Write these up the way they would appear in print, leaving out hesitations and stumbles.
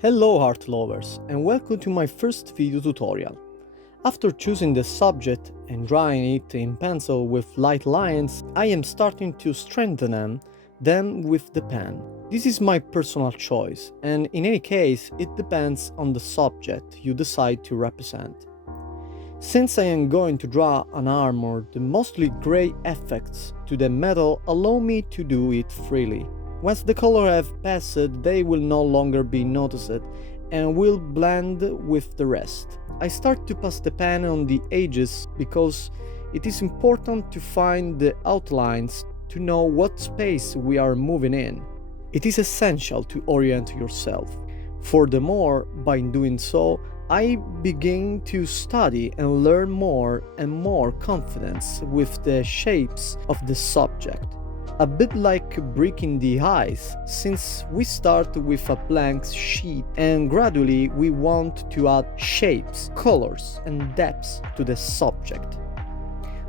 Hello art lovers and welcome to my first video tutorial. After choosing the subject and drawing it in pencil with light lines, I am starting to strengthen them with the pen. This is my personal choice, and in any case it depends on the subject you decide to represent. Since I am going to draw an armor, the mostly grey effects to the metal allow me to do it freely. Once the color have passed, they will no longer be noticed and will blend with the rest. I start to pass the pen on the edges because it is important to find the outlines to know what space we are moving in. It is essential to orient yourself. Furthermore, by doing so, I begin to study and learn more and more confidence with the shapes of the subject. A bit like breaking the ice, since we start with a blank sheet and gradually we want to add shapes, colors and depths to the subject.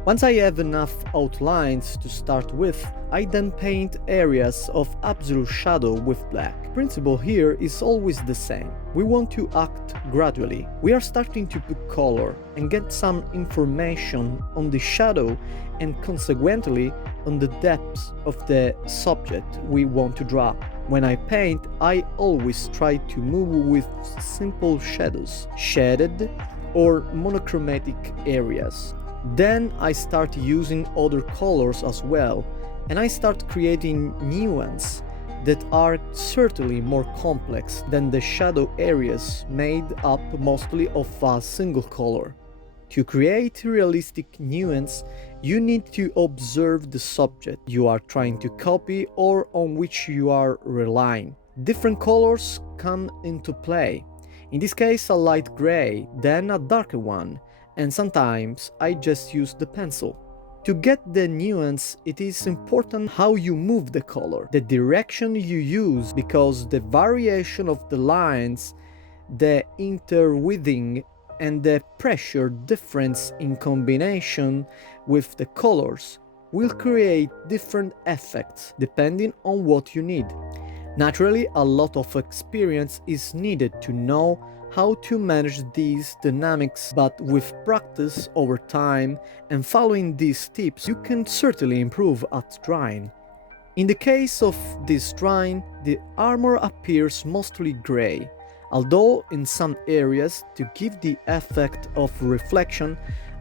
Once I have enough outlines to start with, I then paint areas of absolute shadow with black. The principle here is always the same. We want to act gradually. We are starting to put color and get some information on the shadow and consequently on the depths of the subject we want to draw. When I paint, I always try to move with simple shadows, shaded or monochromatic areas. Then I start using other colors as well, and I start creating nuances that are certainly more complex than the shadow areas made up mostly of a single color. To create realistic nuance, you need to observe the subject you are trying to copy or on which you are relying. Different colors come into play. In this case, a light gray, then a darker one, and sometimes I just use the pencil. To get the nuance, it is important how you move the color, the direction you use, because the variation of the lines, the interweaving, and the pressure difference in combination with the colors will create different effects depending on what you need. Naturally, a lot of experience is needed to know how to manage these dynamics, but with practice over time and following these tips, you can certainly improve at drawing. In the case of this drawing, the armor appears mostly gray, although in some areas, to give the effect of reflection,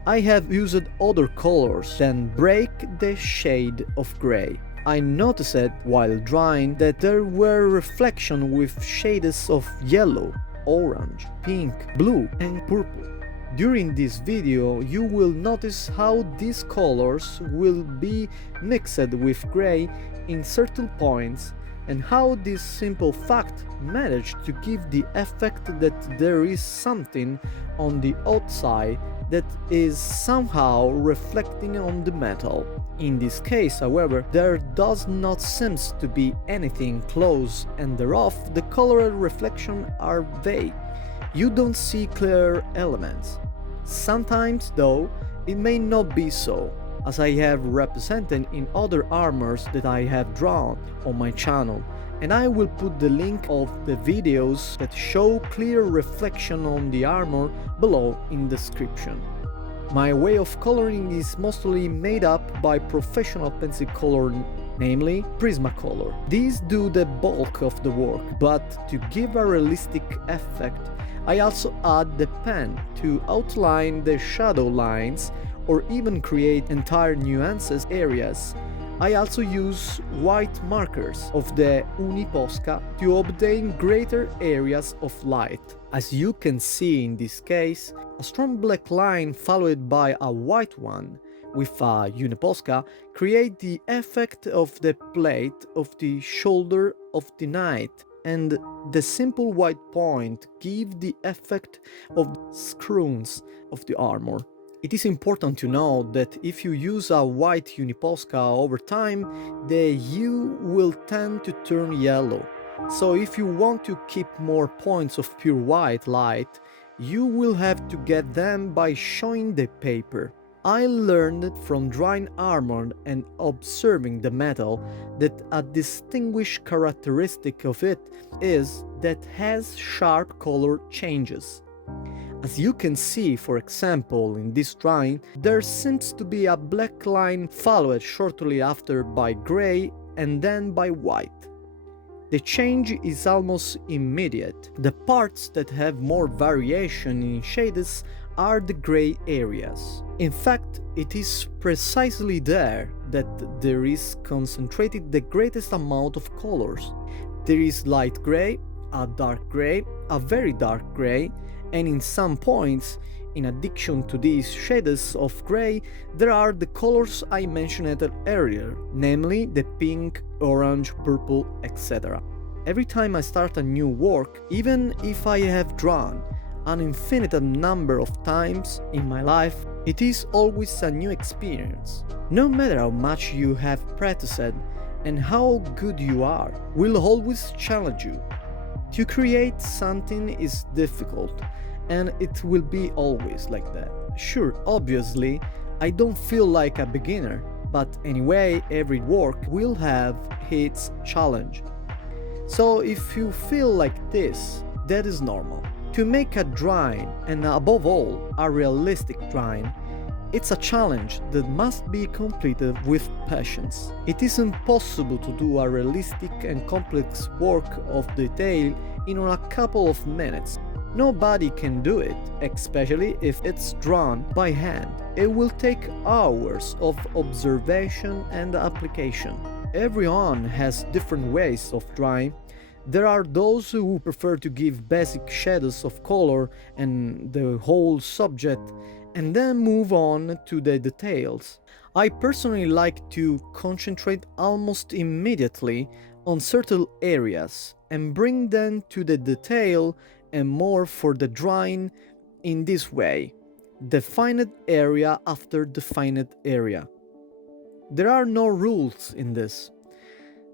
I have used other colors that break the shade of gray. I noticed while drawing that there were reflections with shades of yellow, orange, pink, blue and purple. During this video you will notice how these colors will be mixed with gray in certain points and how this simple fact managed to give the effect that there is something on the outside that is somehow reflecting on the metal. In this case, however, there does not seem to be anything close and thereof the color reflections are vague. You don't see clear elements. Sometimes, though, it may not be so, as I have represented in other armors that I have drawn on my channel, and I will put the link of the videos that show clear reflection on the armor below in description. My way of coloring is mostly made up by professional pencil color, namely Prismacolor. These do the bulk of the work, but to give a realistic effect, I also add the pen to outline the shadow lines or even create entire nuances areas. I also use white markers of the Uniposca to obtain greater areas of light. As you can see in this case, a strong black line followed by a white one with a Uniposca create the effect of the plate of the shoulder of the knight, and the simple white point give the effect of the screws of the armor. It is important to know that if you use a white Uniposca over time, the hue will tend to turn yellow. So if you want to keep more points of pure white light, you will have to get them by showing the paper. I learned from drawing armor and observing the metal that a distinguished characteristic of it is that has sharp color changes. As you can see, for example, in this drawing, there seems to be a black line followed shortly after by gray and then by white. The change is almost immediate. The parts that have more variation in shades are the gray areas. In fact, it is precisely there that there is concentrated the greatest amount of colors. There is light gray, a dark gray, a very dark gray, and in some points, in addition to these shades of gray, there are the colors I mentioned earlier, namely the pink, orange, purple, etc. Every time I start a new work, even if I have drawn an infinite number of times in my life, it is always a new experience. No matter how much you have practiced and how good you are, will always challenge you. To create something is difficult, and it will be always like that. Sure, obviously, I don't feel like a beginner, but anyway, every work will have its challenge. So if you feel like this, that is normal. To make a drawing, and above all, a realistic drawing, it's a challenge that must be completed with patience. It is impossible to do a realistic and complex work of detail in a couple of minutes. Nobody can do it, especially if it's drawn by hand. It will take hours of observation and application. Everyone has different ways of drawing. There are those who prefer to give basic shades of color and the whole subject and then move on to the details. I personally like to concentrate almost immediately on certain areas and bring them to the detail and more for the drawing in this way. Defined area after defined area. There are no rules in this.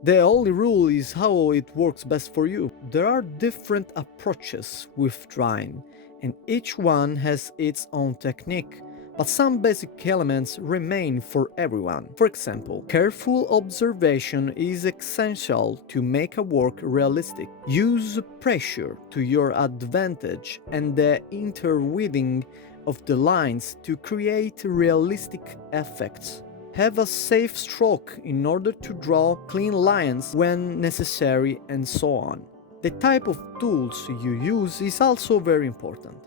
The only rule is how it works best for you. There are different approaches with drawing, and each one has its own technique, but some basic elements remain for everyone. For example, careful observation is essential to make a work realistic. Use pressure to your advantage and the interweaving of the lines to create realistic effects. Have a safe stroke in order to draw clean lines when necessary, and so on. The type of tools you use is also very important.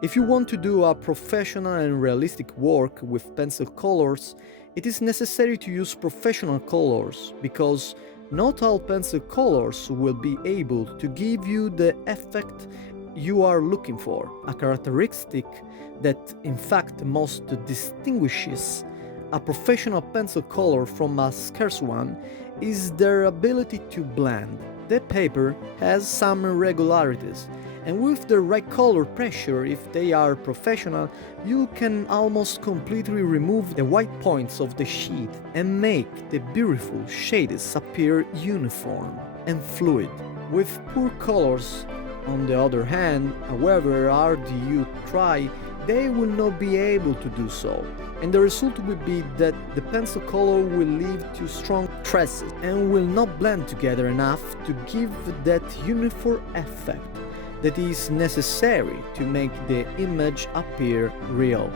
If you want to do a professional and realistic work with pencil colors, it is necessary to use professional colors, because not all pencil colors will be able to give you the effect you are looking for. A characteristic that in fact most distinguishes a professional pencil color from a scarce one is their ability to blend. The paper has some irregularities, and with the right color pressure, if they are professional, you can almost completely remove the white points of the sheet and make the beautiful shades appear uniform and fluid. With poor colors, on the other hand, however hard you try, they will not be able to do so, and the result will be that the pencil color will leave too strong traces and will not blend together enough to give that uniform effect that is necessary to make the image appear real.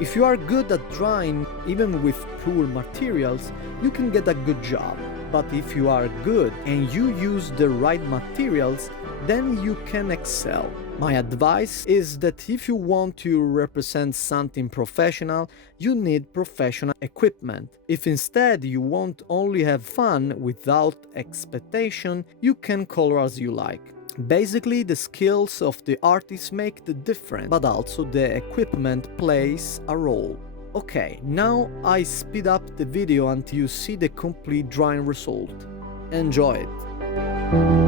If you are good at drawing, even with poor materials, you can get a good job. But if you are good and you use the right materials, then you can excel. My advice is that if you want to represent something professional, you need professional equipment. If instead you want only have fun without expectation, you can color as you like. Basically, the skills of the artist make the difference, but also the equipment plays a role. Okay, now I speed up the video until you see the complete drawing result. Enjoy it!